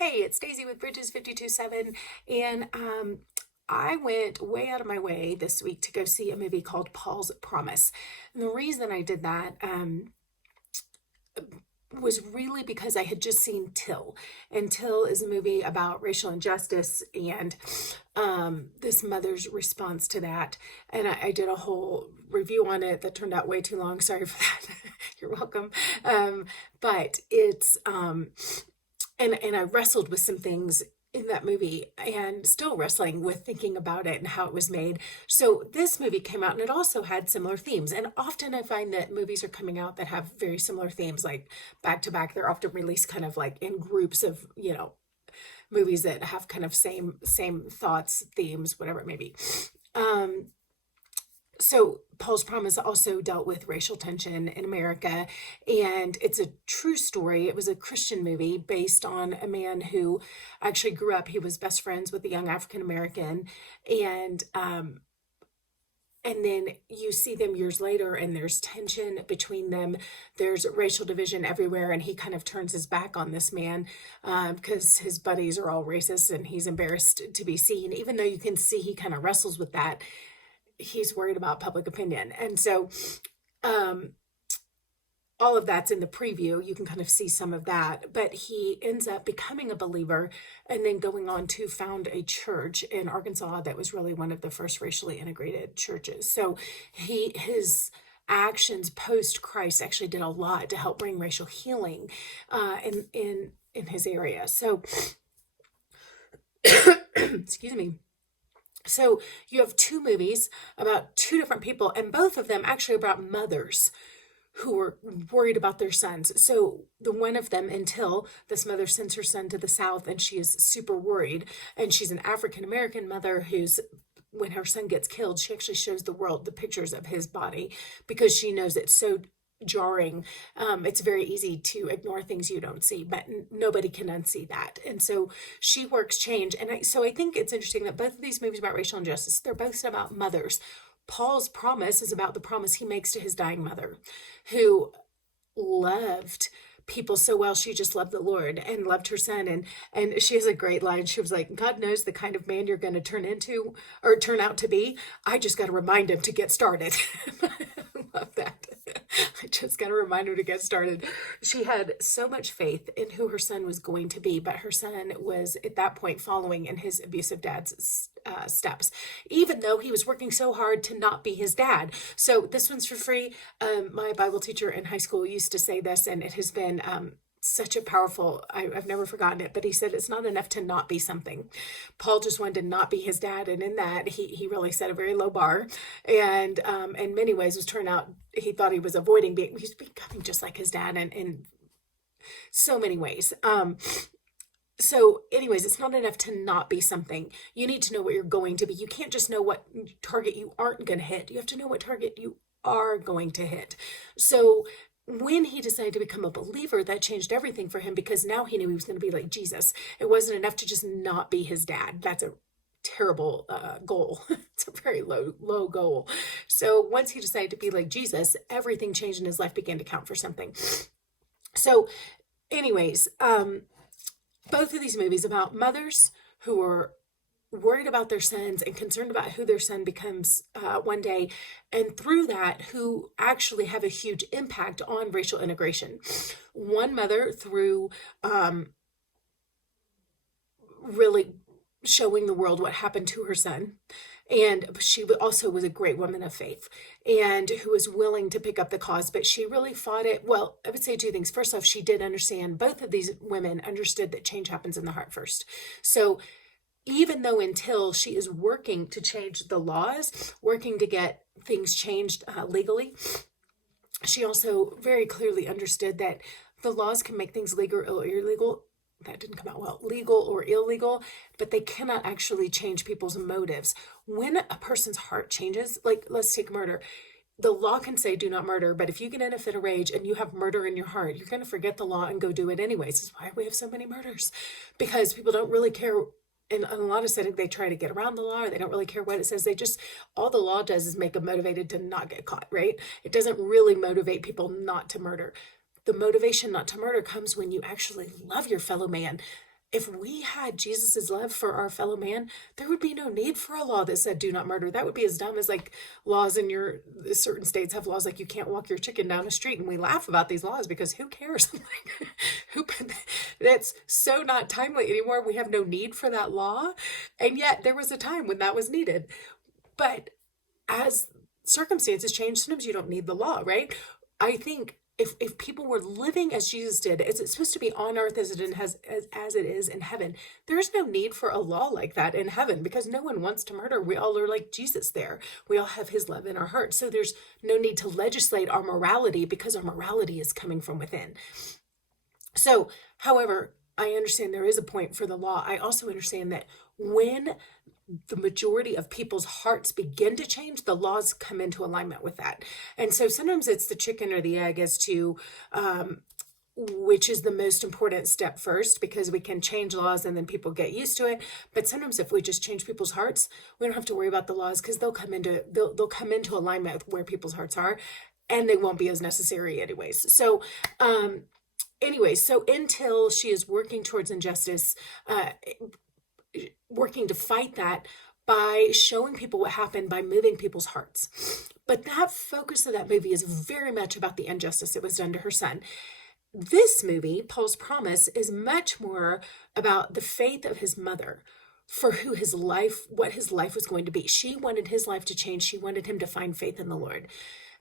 Hey, it's Daisy with Bridges 527, and I went way out of my way this week to go see a movie called Paul's Promise. And the reason I did that was really because I had just seen Till. And Till is a movie about racial injustice and this mother's response to that. And I did a whole review on it that turned out way too long. Sorry for that. You're welcome. But it's and I wrestled with some things in that movie and still wrestling with thinking about it and how it was made. So this movie came out and it also had similar themes. And often I find that movies are coming out that have very similar themes, like back to back. They're often released kind of like in groups of, movies that have kind of same thoughts, themes, whatever it may be. So Paul's Promise also dealt with racial tension in America, and it's a true story. It was a Christian movie based on a man who actually grew up. He was best friends with a young African American, and and then you see them years later, and there's tension between them. There's racial division everywhere, and he kind of turns his back on this man because his buddies are all racist, and he's embarrassed to be seen. Even though you can see he kind of wrestles with that, he's worried about public opinion. And so all of that's in the preview. You can kind of see some of that, but he ends up becoming a believer and then going on to found a church in Arkansas that was really one of the first racially integrated churches. So his actions post Christ actually did a lot to help bring racial healing in his area. So excuse me. So you have two movies about two different people, and both of them actually about mothers who were worried about their sons. So the one of them, until this mother sends her son to the South, and she is super worried. And she's an African American mother who's, when her son gets killed, she actually shows the world the pictures of his body because she knows it's so jarring. It's very easy to ignore things you don't see, but nobody can unsee that. And so she works change. And so I think it's interesting that both of these movies about racial injustice, they're both about mothers. Paul's Promise is about the promise he makes to his dying mother, who loved people so well. She just loved the Lord and loved her son. And she has a great line. She was like, God knows the kind of man you're going to turn into or turn out to be. I just got to remind him to get started. I love that. I just got to remind her to get started. She had so much faith in who her son was going to be, but her son was at that point following in his abusive dad's steps, even though he was working so hard to not be his dad. So this one's for free. My Bible teacher in high school used to say this, and it has been such a powerful, I've never forgotten it, but he said it's not enough to not be something. Paul just wanted to not be his dad, and in that he really set a very low bar, and in many ways was turned out he thought he was avoiding being, he's becoming just like his dad in so many ways. So anyways, it's not enough to not be something. You need to know what you're going to be. You can't just know what target you aren't going to hit. You have to know what target you are going to hit. So when he decided to become a believer, that changed everything for him because now he knew he was going to be like Jesus. It wasn't enough to just not be his dad. That's a terrible goal. It's a very low goal. So once he decided to be like Jesus, everything changed in his life, began to count for something. So anyways, both of these movies about mothers who are worried about their sons and concerned about who their son becomes one day, and through that, who actually have a huge impact on racial integration. One mother through really showing the world what happened to her son. And she also was a great woman of faith and who was willing to pick up the cause, but she really fought it. Well, I would say two things. First off, she did understand, both of these women understood that change happens in the heart first. So even though until she is working to change the laws, working to get things changed legally, she also very clearly understood that the laws can make things legal or illegal. That didn't come out well, legal or illegal, but they cannot actually change people's motives. When a person's heart changes, like let's take murder, the law can say do not murder, but if you get in a fit of rage and you have murder in your heart, you're going to forget the law and go do it anyways. That's why we have so many murders, because people don't really care. In a lot of settings, they try to get around the law, or they don't really care what it says. They just, all the law does is make them motivated to not get caught, right? It doesn't really motivate people not to murder. The motivation not to murder comes when you actually love your fellow man. if we had Jesus's love for our fellow man, there would be no need for a law that said do not murder. That would be as dumb as like laws in your certain states have laws like you can't walk your chicken down a street, and we laugh about these laws because who cares? who That's so not timely anymore. We have no need for that law, and yet there was a time when that was needed. But as circumstances change, sometimes you don't need the law, right? I think if people were living as Jesus did, as it's supposed to be on earth as it is in heaven, there's no need for a law like that in heaven because no one wants to murder. We all are like Jesus there. We all have his love in our hearts. So there's no need to legislate our morality because our morality is coming from within. So, however, I understand there is a point for the law. I also understand that when the majority of people's hearts begin to change, the laws come into alignment with that. And so sometimes it's the chicken or the egg as to which is the most important step first, because we can change laws and then people get used to it. But sometimes if we just change people's hearts, we don't have to worry about the laws because they'll come into alignment with where people's hearts are, and they won't be as necessary anyways. So so until she is working towards injustice, working to fight that by showing people what happened, by moving people's hearts. But that focus of that movie is very much about the injustice that was done to her son. This movie, Paul's Promise, is much more about the faith of his mother for what his life was going to be. She wanted his life to change. She wanted him to find faith in the Lord.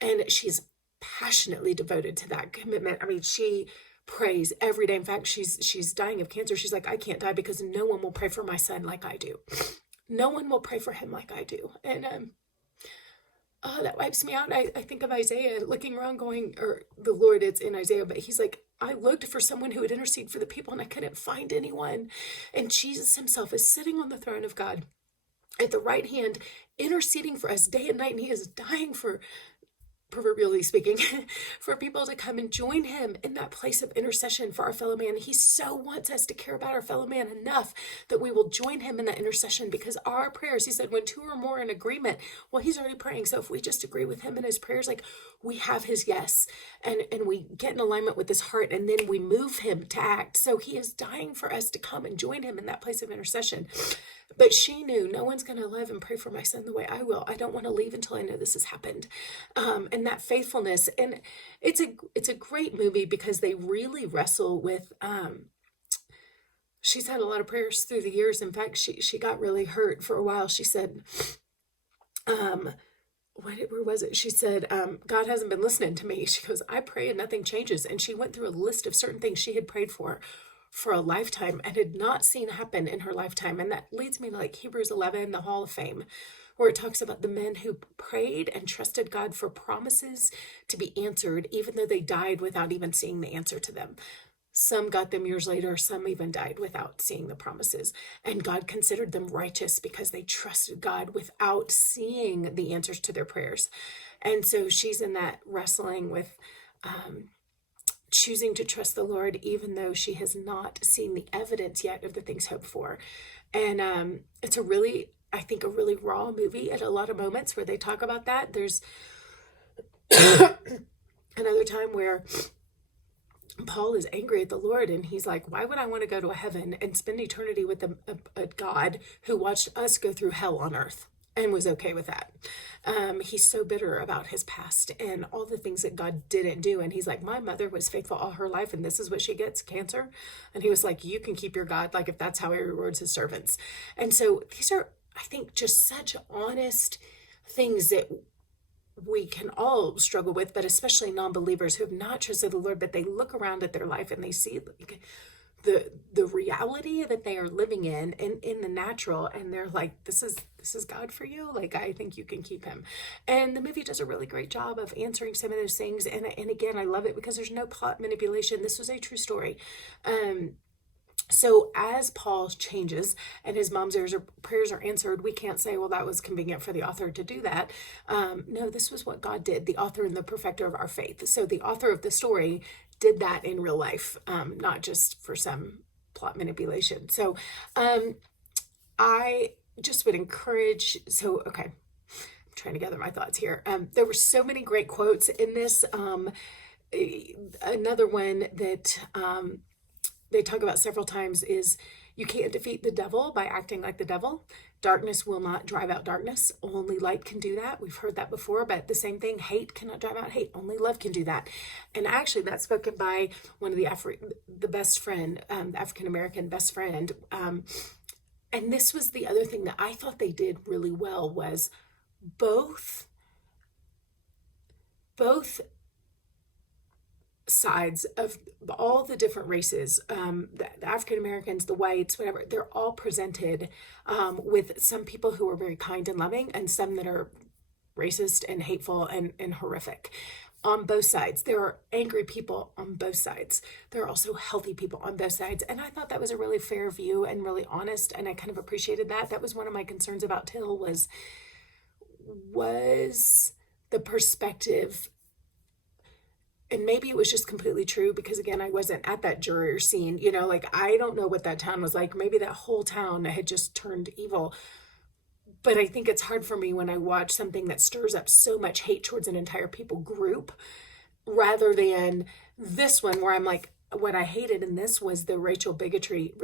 And she's passionately devoted to that commitment. I mean, she prays every day. In fact, she's dying of cancer. She's like, I can't die because no one will pray for my son like I do. No one will pray for him like I do. And that wipes me out. I think of Isaiah looking around going, or the Lord, it's in Isaiah, but he's like, I looked for someone who would intercede for the people and I couldn't find anyone. And Jesus himself is sitting on the throne of God at the right hand, interceding for us day and night. And he is dying for, proverbially speaking, for people to come and join him in that place of intercession for our fellow man. He so wants us to care about our fellow man enough that we will join him in that intercession, because our prayers, he said, when two or more in agreement, well, he's already praying. So if we just agree with him in his prayers, like we have his yes, and we get in alignment with his heart, and then we move him to act. So he is dying for us to come and join him in that place of intercession. But she knew, no one's going to love and pray for my son the way I will. I don't want to leave until I know this has happened. And that faithfulness. And it's a great movie because they really wrestle with, she's had a lot of prayers through the years. In fact, she got really hurt for a while. She said, where was it? She said, God hasn't been listening to me. She goes, I pray and nothing changes. And she went through a list of certain things she had prayed for a lifetime and had not seen happen in her lifetime. And that leads me to like Hebrews 11, the Hall of Fame, where it talks about the men who prayed and trusted God for promises to be answered, even though they died without even seeing the answer to them. Some got them years later, some even died without seeing the promises. And God considered them righteous because they trusted God without seeing the answers to their prayers. And so she's in that wrestling with choosing to trust the Lord, even though she has not seen the evidence yet of the things hoped for. And it's I think a really raw movie at a lot of moments where they talk about that. There's another time where Paul is angry at the Lord and he's like, why would I want to go to a heaven and spend eternity with a God who watched us go through hell on earth and was okay with that? He's so bitter about his past and all the things that God didn't do. And he's like, my mother was faithful all her life and this is what she gets, cancer. And he was like, you can keep your God, like if that's how he rewards his servants. And so these are, I think, just such honest things that we can all struggle with, but especially non-believers who have not trusted the Lord, but they look around at their life and they see the reality that they are living in the natural, and they're like, this is God for you. Like, I think you can keep him. And the movie does a really great job of answering some of those things. And again, I love it because there's no plot manipulation. This was a true story. So as Paul changes and his mom's prayers are answered, we can't say, well, that was convenient for the author to do that. No, this was what God did, the author and the perfecter of our faith. So the author of the story did that in real life, not just for some plot manipulation. So I just would encourage, okay, I'm trying to gather my thoughts here. There were so many great quotes in this. Another one that they talk about several times is you can't defeat the devil by acting like the devil. Darkness will not drive out darkness. Only light can do that. We've heard that before, but the same thing, hate cannot drive out hate. Only love can do that. And actually that's spoken by one of the best friend, the African-American best friend. And this was the other thing that I thought they did really well was both sides of all the different races, the African Americans, the whites, whatever, they're all presented with some people who are very kind and loving and some that are racist and hateful and horrific. On both sides, there are angry people on both sides. There are also healthy people on both sides. And I thought that was a really fair view and really honest. And I kind of appreciated that. That was one of my concerns about Till was the perspective, and maybe it was just completely true because again, I wasn't at that jury scene, like I don't know what that town was like. Maybe that whole town had just turned evil. But I think it's hard for me when I watch something that stirs up so much hate towards an entire people group rather than this one where I'm like, what I hated in this was the racial bigotry,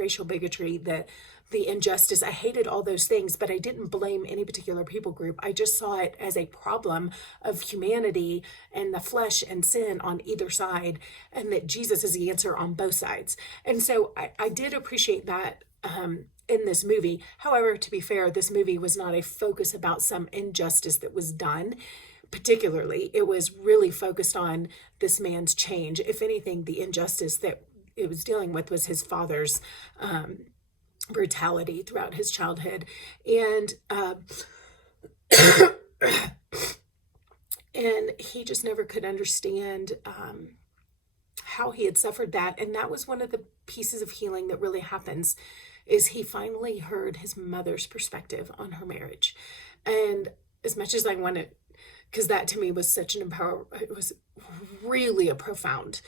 the injustice. I hated all those things, but I didn't blame any particular people group. I just saw it as a problem of humanity and the flesh and sin on either side, and that Jesus is the answer on both sides. And so I did appreciate that in this movie. However, to be fair, this movie was not a focus about some injustice that was done. Particularly, it was really focused on this man's change. If anything, the injustice that it was dealing with was his father's brutality throughout his childhood. And and he just never could understand how he had suffered that. And that was one of the pieces of healing that really happens, is he finally heard his mother's perspective on her marriage. And as much as I wanted, because that to me was such it was really a profound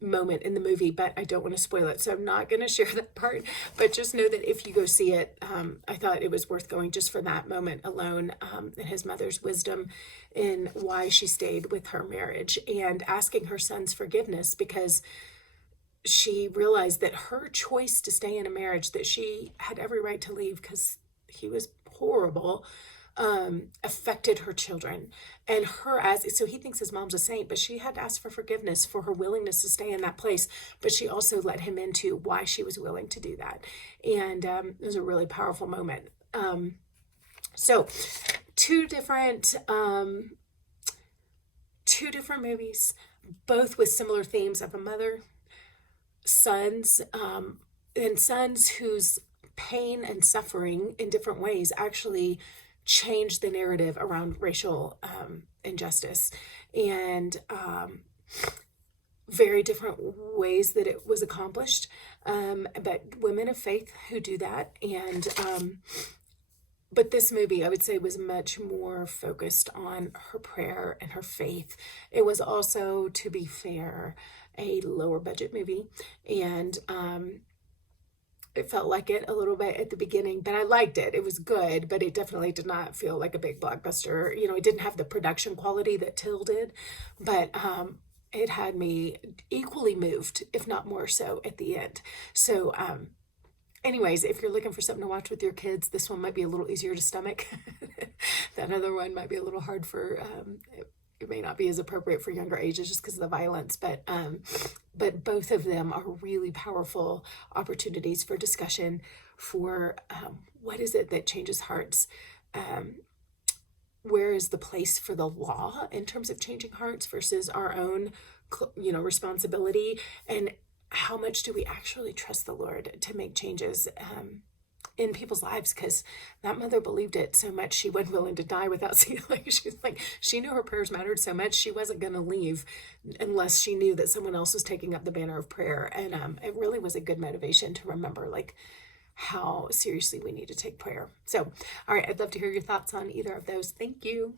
moment in the movie, but I don't want to spoil it, so I'm not going to share that part, but just know that if you go see it, I thought it was worth going just for that moment alone, and his mother's wisdom in why she stayed with her marriage and asking her son's forgiveness, because she realized that her choice to stay in a marriage that she had every right to leave because he was horrible, affected her children and her so he thinks his mom's a saint, but she had to ask for forgiveness for her willingness to stay in that place. But she also let him into why she was willing to do that. And it was a really powerful moment. So two different movies, both with similar themes of a mother, sons, and sons whose pain and suffering in different ways actually changed the narrative around racial injustice, and very different ways that it was accomplished, but women of faith who do that. And but this movie, I would say, was much more focused on her prayer and her faith. It was also, to be fair, a lower budget movie, and it felt like it a little bit at the beginning, but I liked it. It was good, but it definitely did not feel like a big blockbuster. It didn't have the production quality that Till did, but it had me equally moved, if not more so, at the end. So anyways, if you're looking for something to watch with your kids, this one might be a little easier to stomach. That other one might be a little hard for, it may not be as appropriate for younger ages just because of the violence, but both of them are really powerful opportunities for discussion for what is it that changes hearts? Where is the place for the law in terms of changing hearts versus our own, responsibility? And how much do we actually trust the Lord to make changes in people's lives? Because that mother believed it so much she wasn't willing to die without seeing. She knew her prayers mattered so much she wasn't going to leave unless she knew that someone else was taking up the banner of prayer. And it really was a good motivation to remember how seriously we need to take prayer. So, all right, I'd love to hear your thoughts on either of those. Thank you.